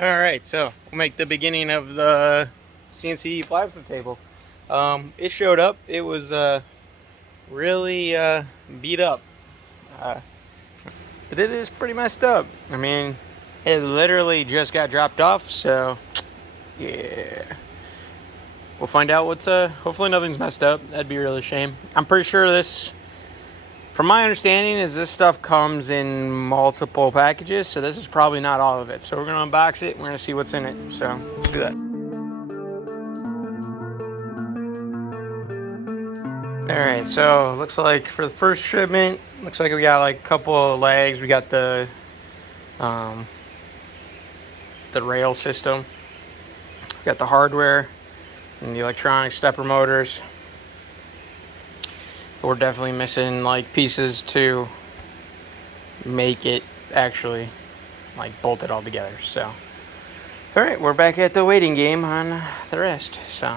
Alright, so we'll make the beginning of the CNC plasma table. It showed up. It was really beat up. But it is pretty messed up. I mean, it literally just got dropped off, so yeah. We'll find out what's hopefully nothing's messed up. That'd be a really shame. I'm pretty sure this, from my understanding, is this stuff comes in multiple packages, so this is probably not all of it. So we're gonna unbox it, we're gonna see what's in it. So let's do that. Alright, so looks like for the first shipment, looks like we got like a couple of legs. We got the rail system. We got the hardware and the electronic stepper motors. But we're definitely missing like pieces to make it actually like bolt it all together. So alright, we're back at the waiting game on the rest. So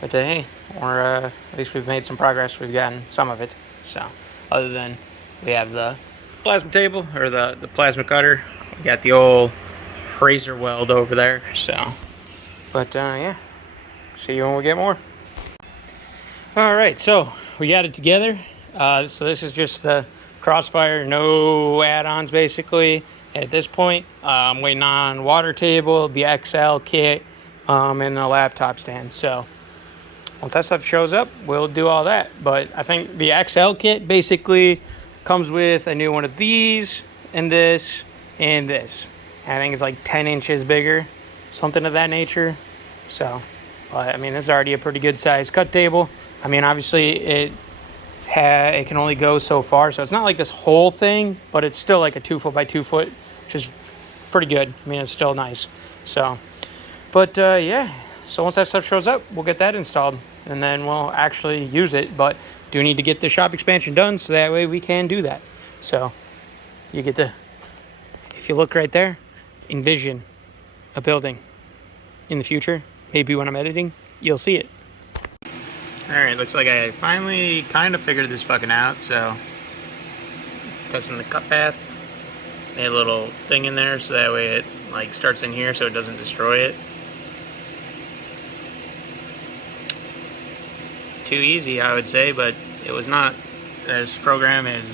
but hey, we're at least we've made some progress. We've gotten some of it. So other than we have the plasma table or the plasma cutter, we got the old Fraser weld over there. So but yeah, see you when we get more. All right, so we got it together. So this is just the Crossfire, no add-ons basically at this point. I'm waiting on water table, the XL kit, and a laptop stand. So once that stuff shows up, we'll do all that. But I think the XL kit basically comes with a new one of these and this and this. I think it's like 10 inches bigger, something of that nature. So I mean, this is already a pretty good size cut table. I mean, obviously it can only go so far, so it's not like this whole thing, but it's still like a 2 foot by 2 foot, which is pretty good. I mean, it's still nice. So, but yeah. So once that stuff shows up, we'll get that installed, and then we'll actually use it. But do need to get the shop expansion done, so that way we can do that. So you get to, if you look right there, envision a building in the future. Maybe when I'm editing, you'll see it. Alright, looks like I finally kind of figured this fucking out. So, testing the cut path. Made a little thing in there so that way it like starts in here so it doesn't destroy it. Too easy, I would say, but it was not. This program is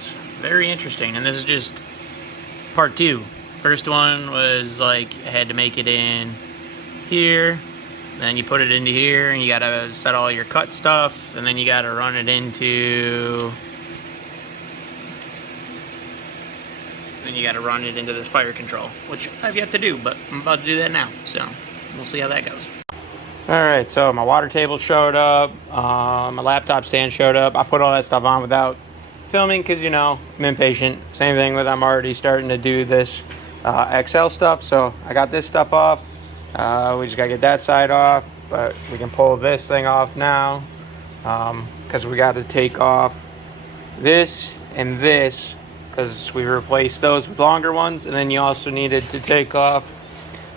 very interesting, and this is just part 2. First one was like I had to make it in here. Then you put it into here and you gotta set all your cut stuff, and then you gotta run it into this fire control, which I've yet to do, but I'm about to do that now, so we'll see how that goes. Alright, so my water table showed up, my laptop stand showed up. I put all that stuff on without filming because, you know, I'm impatient. Same thing with I'm already starting to do this XL stuff, so I got this stuff off. We just gotta get that side off, but we can pull this thing off now because we got to take off this and this because we replaced those with longer ones, and then you also needed to take off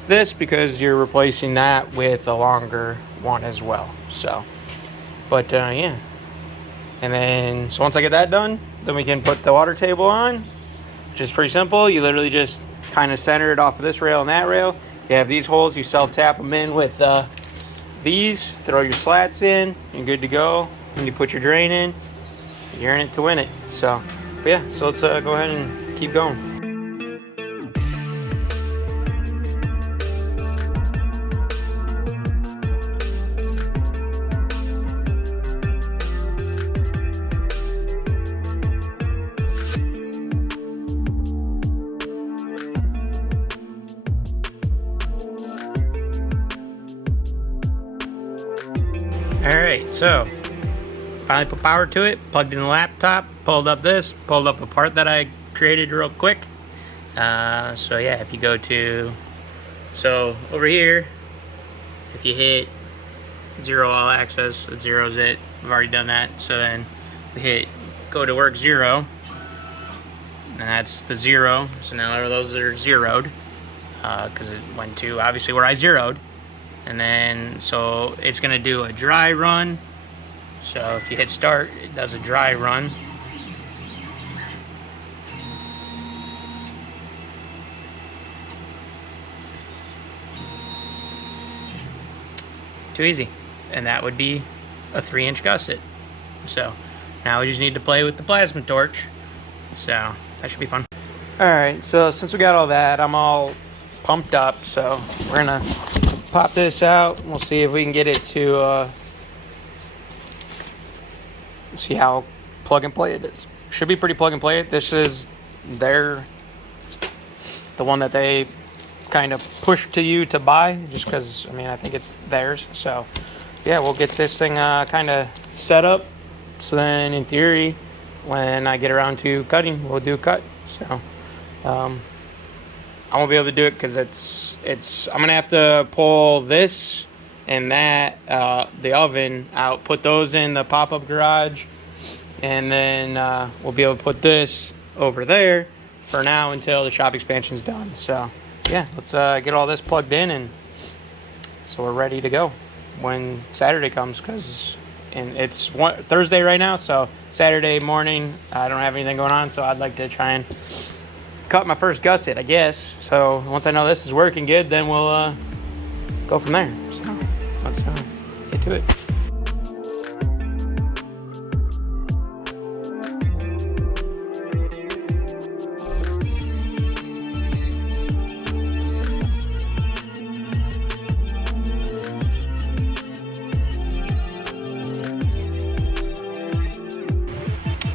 this because you're replacing that with a longer one as well. So but yeah, and then so once I get that done, then we can put the water table on, which is pretty simple. You literally just kind of center it off of this rail and that rail. You have these holes, you self-tap them in with these, throw your slats in, you're good to go. When you put your drain in, you're in it to win it. So, but yeah, so let's go ahead and keep going. Alright, so finally put power to it, plugged in the laptop, pulled up a part that I created real quick. So yeah, if you go to, so over here, if you hit 0 all access, it zeroes it. I've already done that. So then we hit go to work 0, and that's the 0. So now those are zeroed because it went to obviously where I zeroed. And then so it's gonna do a dry run. So if you hit start, it does a dry run. Too easy. And that would be a 3-inch gusset. So now we just need to play with the plasma torch. So that should be fun. Alright, so since we got all that, I'm all pumped up. So we're gonna pop this out. We'll see if we can get it to see how plug and play it is. Should be pretty plug and play. This is the one that they kind of push to you to buy, just because, I mean, I think it's theirs. So yeah, we'll get this thing kind of set up, so then in theory when I get around to cutting, we'll do a cut. So I won't be able to do it because I'm gonna have to pull this and that the oven out, put those in the pop-up garage, and then we'll be able to put this over there for now until the shop expansion's done. So yeah, let's get all this plugged in, and so we're ready to go when Saturday comes, because it's Thursday right now, so Saturday morning I don't have anything going on, so I'd like to try and cut my first gusset, I guess. So once I know this is working good, then we'll go from there. So let's get to it.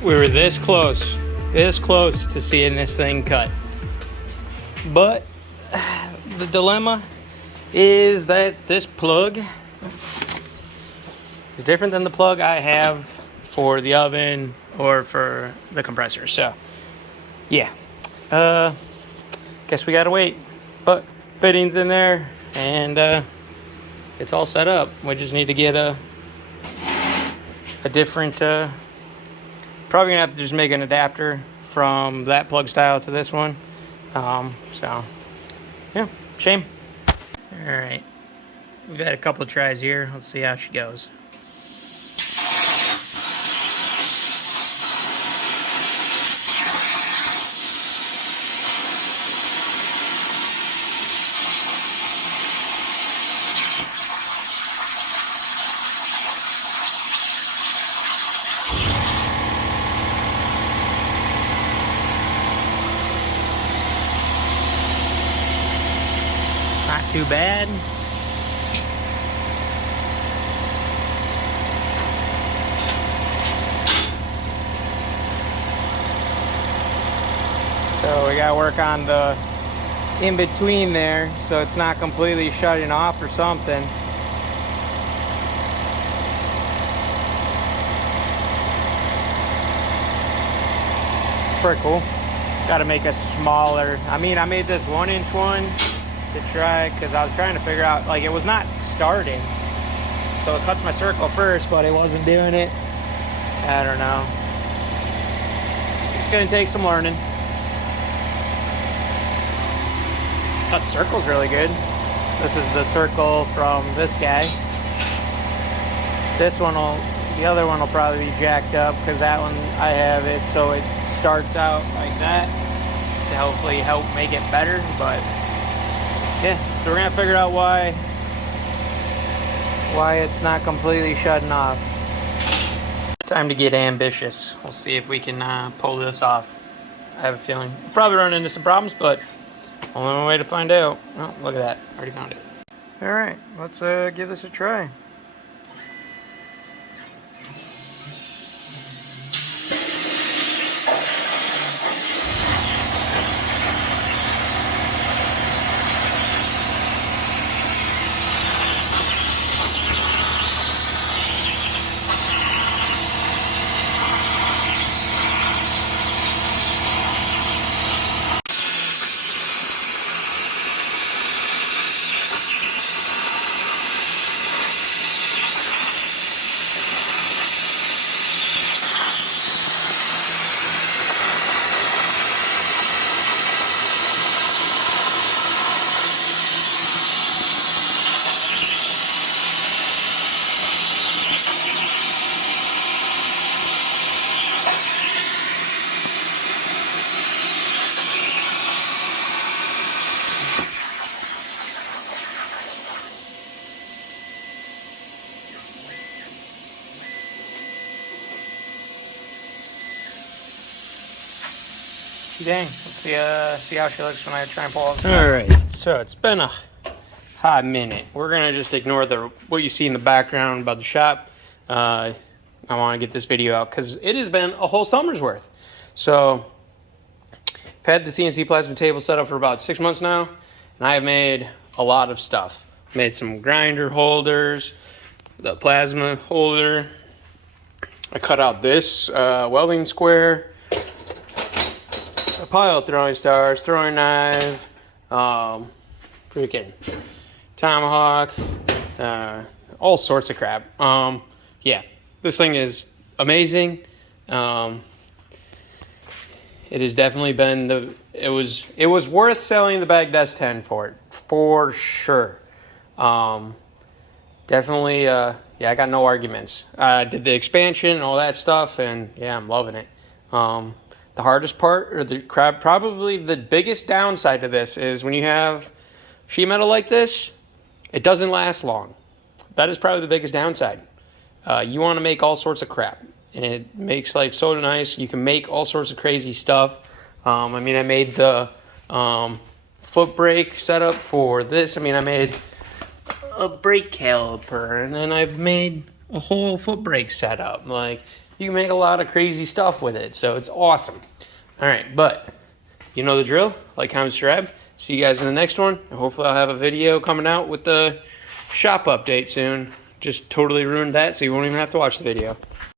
We were this close to seeing this thing cut. But the dilemma is that this plug is different than the plug I have for the oven or for the compressor. So yeah, guess we gotta wait. But fittings in there, and it's all set up. We just need to get a different probably gonna have to just make an adapter from that plug style to this one. So yeah, shame. All right, we've had a couple of tries here. Let's see how she goes. Not too bad. So we gotta work on the in-between there so it's not completely shutting off or something. Pretty cool. Gotta make a smaller, I mean, I made this 1-inch one to try, because I was trying to figure out, like, it was not starting, so it cuts my circle first, but it wasn't doing it. I don't know, it's gonna take some learning. Cut circle's really good. This is the circle from this guy. The other one will probably be jacked up, because that one I have it so it starts out like that to hopefully help make it better. But yeah, so we're gonna figure out why it's not completely shutting off. Time to get ambitious. We'll see if we can pull this off. I have a feeling we'll probably run into some problems, but only way to find out. Oh, look at that, already found it. All right, let's give this a try. Dang, let's see how she looks when I try and pull off. All right, so it's been a hot minute. We're gonna just ignore what you see in the background about the shop. I want to get this video out because it has been a whole summer's worth. So I've had the CNC plasma table set up for about 6 months now, and I have made a lot of stuff. Made some grinder holders, the plasma holder. I cut out this welding square, a pile of throwing stars, throwing knife, freaking tomahawk, all sorts of crap. Yeah, this thing is amazing. It has definitely been it was worth selling the Baghdad S10 for it, for sure. Definitely, yeah, I got no arguments. I did the expansion and all that stuff, and yeah, I'm loving it. The hardest part, or probably the biggest downside to this, is when you have sheet metal like this, it doesn't last long. That is probably the biggest downside. You want to make all sorts of crap, and it makes life so nice. You can make all sorts of crazy stuff. I mean, I made the foot brake setup for this. I mean, I made a brake caliper, and then I've made a whole foot brake setup. Like, you can make a lot of crazy stuff with it, so it's awesome. All right, but you know the drill. Like, comment, subscribe. See you guys in the next one, and hopefully I'll have a video coming out with the shop update soon. Just totally ruined that, so you won't even have to watch the video.